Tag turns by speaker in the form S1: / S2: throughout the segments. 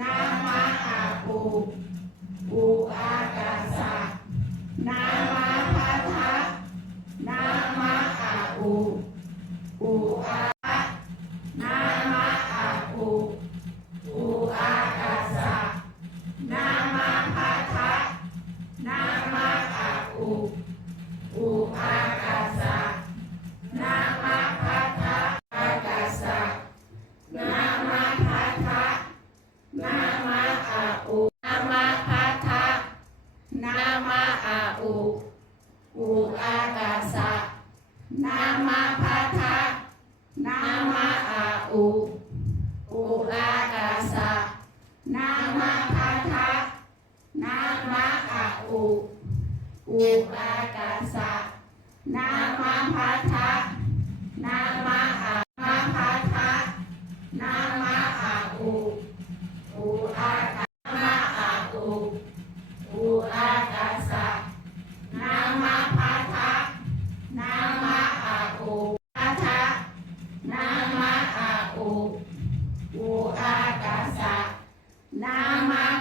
S1: นามะอาอุอุอา อุอากาสะนามะพัทะนามะอาอุอุอากาสะนามะพัทะนามะอาอุอุอากาสะนามะพัทะ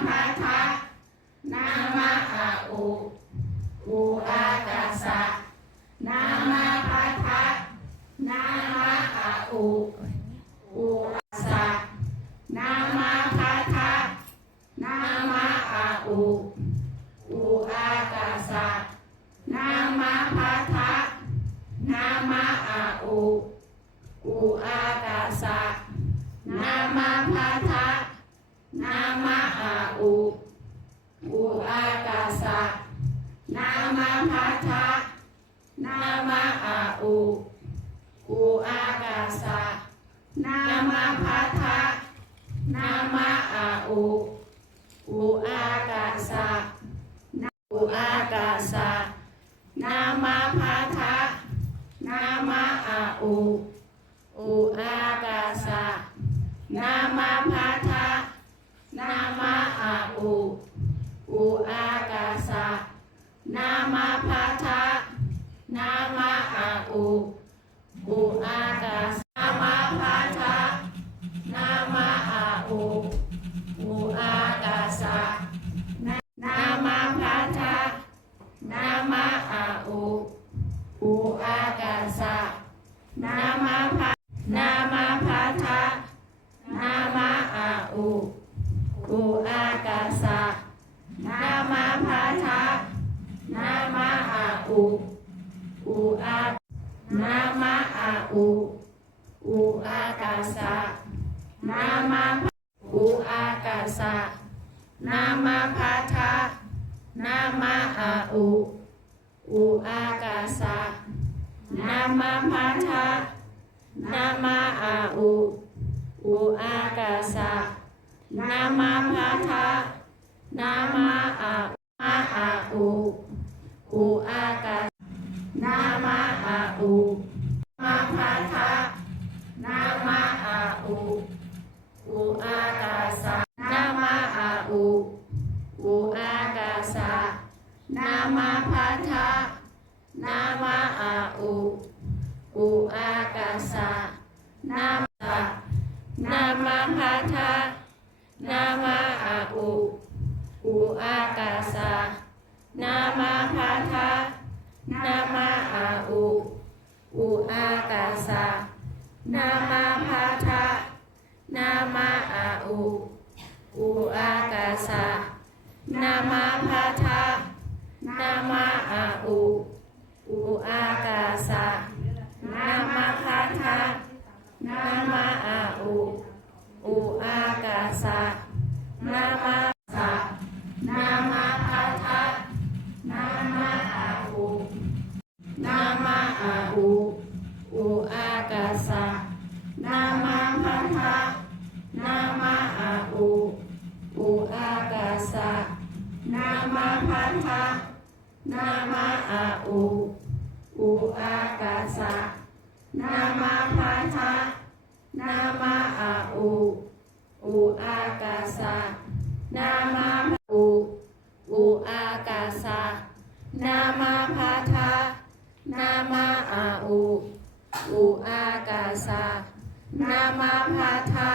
S1: พัทะนามาอาอุอุอากาสะนามาพัทะนามาอาอุอุอาสะนามาพาทะนามาอาอุ พาทะนามาอาอุอุอากาสะนามาพาทะนามาอาอุอุอากาสะนาอุอากาสะนามาพาทะนามาอาอุอุอากาสะนามาพาทะนามาอาอุอุอากาสะ นามาพาทะนามาอาอุอุอากาสนามาพาทะนามาอาอุอุอากาสะนานามาพาทะนามาอาอุอุอากาสะนามาพา นามาพาทะนามาอาอุอุอากาสะนามาพาทะนามาอาอุอุอากาสะนามาพาทะนามาอามาอาอุอุอากาสนา อาอุอุอากาสะนามานามาพัทะนามาอาอุอุอากาสะนามาพัทะนามาอาอุอุอากาสะนามาพาทะนามาอาอุอุอากาสะนามาพาทะนามาอาอุ อุอากาสะนามาพาทะนามาอาอุอุอากาสะนามาสะนามาพาทะนามาอาอุนามาอาอุอุอากาสะนามาพันธะนามาอาอุอุอากาสะนามาพันธะ นามาอาอุอุอากาสะนามาพันธะนามาอาอุอุอากาสะนามาอุอุอากาสะนามาพันธะนามาอาอุอุอากาสะนามาพาทา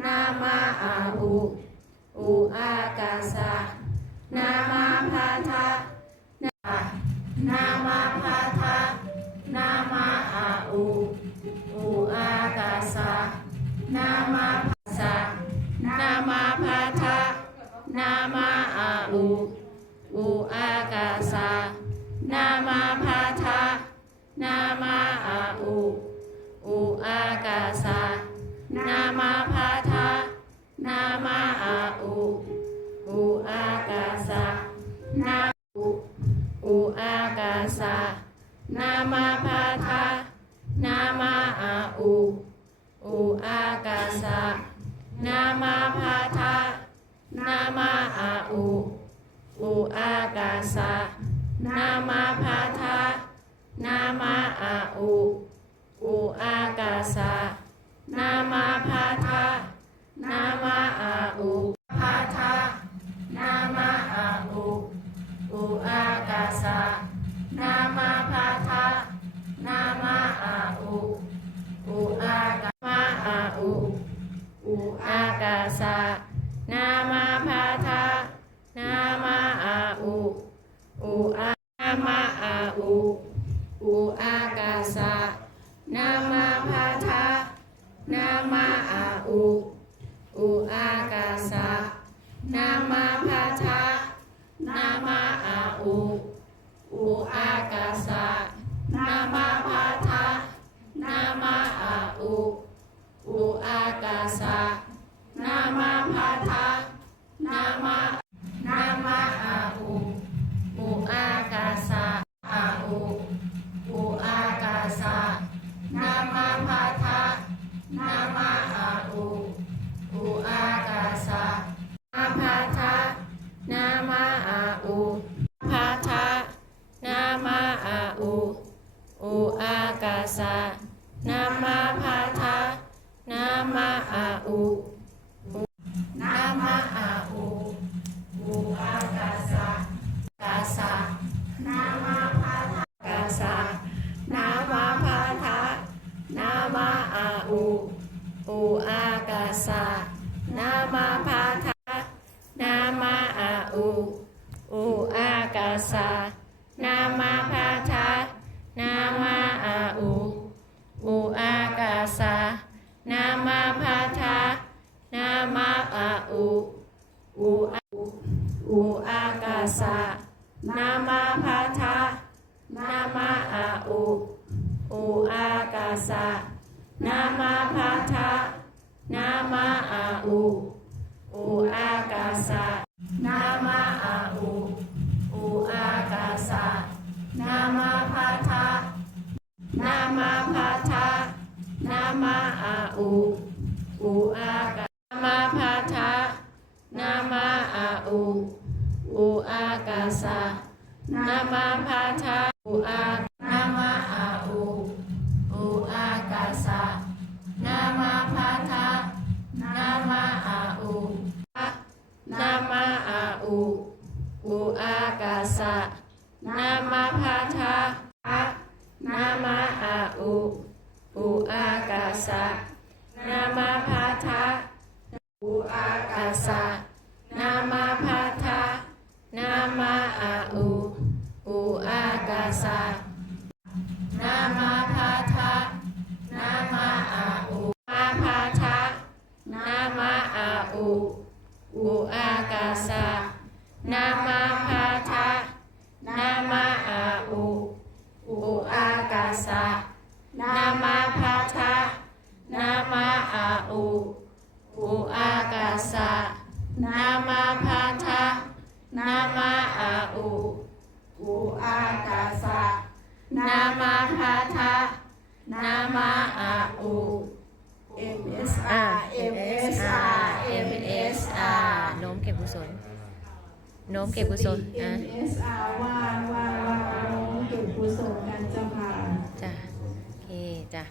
S1: นามาอาอุอุอากาสะนามาพาทะนา นามาพาทะนามาอาอุอุอากาสะนามาภาษะนามาพาทะนามาอาอุอุอากาสะนามาพาทะนามาอาอุอุอากาสะนามาพาทะนามาอาอุอุอากาสะนา สะนามาพาทะนามาอาอุอุอากาสะนามาพาทะนามาอาอุอุอากาสะนามาพาทะนามาอาอุอุอากาสะนามาพาทะนามาอาอุพาทะนามาอาอุอุอากาสะ อาอุ อุอากาสะ สะนามาพาทะนามาอาอุอุอากาสะนามาพาทะนามาอาอุอุอาอุอากาสะนามาพาทะนามาอาอุอุอากาสะนามาพาทะนามาอาอุอุอากาสะนามาอาอุอุอากา สะนามาพาทะนามาพาทะนามาอาอุอุอากานามาพาทะนามาอาอุอุอากาสะนามาพาทะอุอากา
S2: กาสะ
S1: นามาพาทะนามาอาอุ
S2: M S R M S R
S1: M S R โน้มเก็บกุศลโน้มเก็บกุศลอะ
S2: M S R ว่าว่าว่าน้องเก็บกุศลกันเจ้าค่ะ
S1: จ้ะโอเคจ้ะ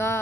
S1: ก็